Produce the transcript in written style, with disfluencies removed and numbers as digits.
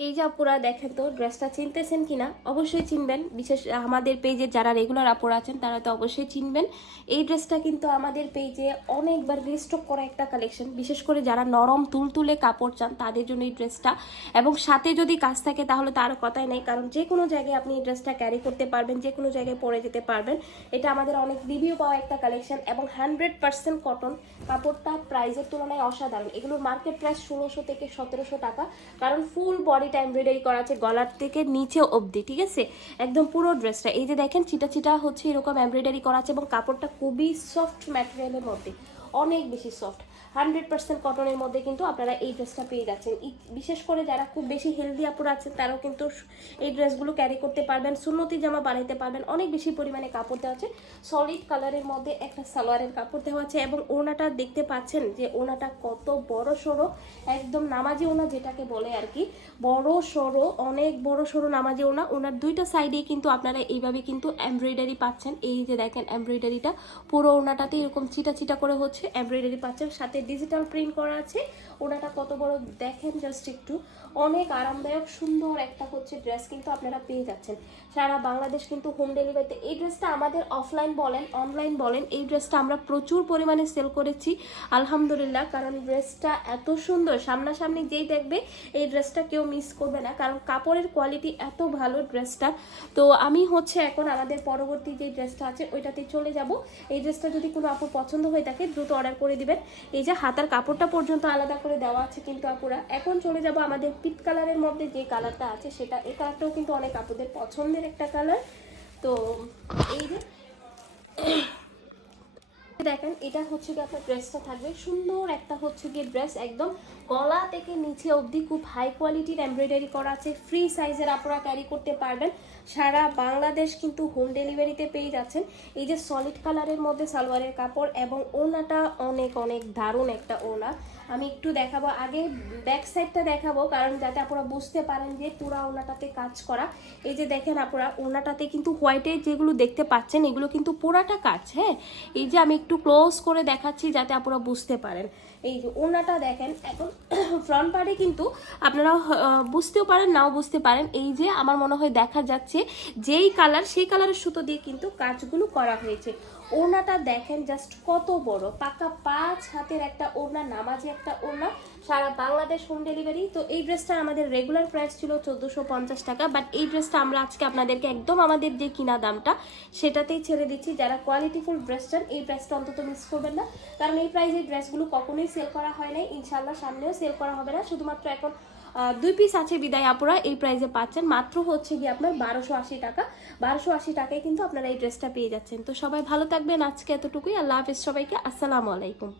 এই যে আপুরা দেখেন তো ড্রেসটা চিনতেছেন কিনা, অবশ্যই চিনবেন। বিশেষ আমাদের পেজে যারা রেগুলার আপুরা আছেন তারা তো অবশ্যই চিনবেন। এই ড্রেসটা কিন্তু আমাদের পেজে অনেকবার রিস্টক করা একটা কালেকশন, বিশেষ করে যারা নরম তুলতুলে কাপড় চান তাদের জন্য এই ড্রেসটা। এবং সাথে যদি কাজ থাকে তাহলে তার কথাই নেই, কারণ যে কোনো জায়গায় আপনি এই ড্রেসটা ক্যারি করতে পারবেন, যে কোনো জায়গায় পরে যেতে পারবেন। এটা আমাদের অনেক রিভিউ পাওয়া একটা কালেকশন এবং 100% কটন। কাপড়টা প্রাইসের তুলনায় অসাধারণ। এগুলোর মার্কেট প্রাইস 1600 থেকে 1700 টাকা, কারণ ফুল বডিটা এমব্রয়ডারি করা আছে গলার থেকে নিচে অবধি, ঠিক আছে? একদম পুরো ড্রেসটা এই যে দেখেন চিটা চিটা হচ্ছে এরকম এমব্রয়ডারি করা আছে এবং কাপড়টা খুবই সফট ম্যাটেরিয়ালের মধ্যে, অনেক বেশি সফট। 100% কটনের মধ্যে কিন্তু আপনারা এই ড্রেসটা পেয়ে যাচ্ছেন। বিশেষ করে যারা খুব বেশি হেলদি আপুরা আছেন তারাও কিন্তু এই ড্রেসগুলো ক্যারি করতে পারবেন, সুন্নতি জামা বানাইতে পারবেন। অনেক বেশি পরিমাণে কাপড় দেওয়া আছে, সলিড কালারের মধ্যে একটা সালোয়ারের কাপড় দেওয়া আছে এবং ওনাটা দেখতে পাচ্ছেন যে ওনাটা কত বড় সড়ো, একদম নামাজি ওনা যেটাকে বলে আর কি, বড় সড়ো, অনেক বড় সড়ো নামাজি ওনা। ওনার দুইটা সাইডে কিন্তু আপনারা এইভাবে কিন্তু এমব্রয়ডারি পাচ্ছেন। এই যে দেখেন এমব্রয়ডারিটা পুরো ওনাটাতে এরকম চিটা চিটা করে হচ্ছে এমব্রয়ডারি পাচ্ছেন, সাথে ডিজিটাল প্রিন্ট করা আছে। ওনাটা কত বড় দেখেন জাস্ট একটু, অনেক আরামদায়ক সুন্দর একটা হচ্ছে ড্রেস কিন্তু আপনারা পেয়ে যাচ্ছেন। সারা বাংলাদেশ কিন্তু হোম ডেলিভারিতে। এই ড্রেসটা আমাদের অফলাইন বলেন অনলাইন বলেন, এই ড্রেসটা আমরা প্রচুর পরিমাণে সেল করেছি আলহামদুলিল্লাহ, কারণ ড্রেসটা এত সুন্দর, সামনাসামনি যেই দেখবে এই ড্রেসটা কেউ মিস করবে না, কারণ কাপড়ের কোয়ালিটি এত ভালো ড্রেসটা। তো আমি হচ্ছে এখন আমাদের পরবর্তী যে ড্রেসটা আছে ওইটাতে চলে যাব। এই ড্রেসটা যদি কোনো আপু পছন্দ হয়ে থাকে দ্রুত অর্ডার করে দিবেন। এই যে হাতার কাপড়টা পর্যন্ত আলাদা করে দেওয়া আছে কিন্তু আপুরা। এখন চলে যাব আমাদের পিট কালারের মধ্যে যে কালারটা আছে সেটা, এই কালারটাও কিন্তু অনেক আপুদের পছন্দের একটা কালার। তো এই যে দেখেন এটা হচ্ছে কি আপনার ড্রেসটা থাকবে সুন্দর একটা হচ্ছে কি ড্রেস, একদম গলা থেকে নিচে অবধি খুব হাই কোয়ালিটির এমব্রয়ডারি করা আছে। ফ্রি সাইজের আপনারা ক্যারি করতে পারবেন, সারা বাংলাদেশ কিন্তু হোম ডেলিভারিতে পেয়ে যাচ্ছেন। এই যে সলিড কালারের মধ্যে সালোয়ারের কাপড় এবং ওড়নাটা অনেক অনেক দারুণ একটা ওড়না। আমি একটু দেখাবো, আগে ব্যাক সাইডটা দেখাবো কারণ যাতে আপনারা বুঝতে পারেন যে পুরা ওড়নাটাতে কাজ করা। এই যে দেখেন আপনারা ওড়নাটাতে কিন্তু হোয়াইটের যেগুলো দেখতে পাচ্ছেন এগুলো কিন্তু পুরাটা কাজ। হ্যাঁ, এই যে আমি একটু ক্লোজ করে দেখাচ্ছি যাতে আপনারা বুঝতে পারেন। এই যে ওড়নাটা দেখেন এখন ফ্রন্ট পার্টে কিন্তু আপনারা বুঝতেও পারেন নাও বুঝতে পারেন। এই যে আমার মনে হয় দেখা যাচ্ছে যেই কালার সেই কালারের সুতো দিয়ে কিন্তু কাজগুলো করা হয়েছে। ওড়নাটা দেখেন জাস্ট কত বড়, পাকা 5 হাতের একটা ওড়না, নামাজি একটা ওড়না, সারা বাংলাদেশ হোম ডেলিভারি। তো এই ড্রেসটা আমাদের রেগুলার প্রাইস ছিল 1450 টাকা, বাট এই ড্রেসটা আমরা আজকে আপনাদেরকে একদম আমাদের যে কিনা দামটা সেটাতেই ছেড়ে দিচ্ছি। যারা কোয়ালিটিফুল ড্রেস চান এই প্রাইসটা অন্তত মিস করবেন না, কারণ এই প্রাইসে ড্রেসগুলো কখনোই সেল করা হয় নাই, ইনশাল্লাহ সামনেও সেল করা হবে না। শুধুমাত্র এখন 2 পিস আছে বিদায় আপুরা এই প্রাইসে পাচ্ছেন মাত্র হচ্ছে গিয়ে আপনার 1280 টাকা। 1280 টাকায় কিন্তু আপনারা এই ড্রেসটা পেয়ে যাচ্ছেন। তো সবাই ভালো থাকবেন, আজকে এতটুকুই। আল্লাহ হাফেজ সবাইকে, আসসালামু আলাইকুম।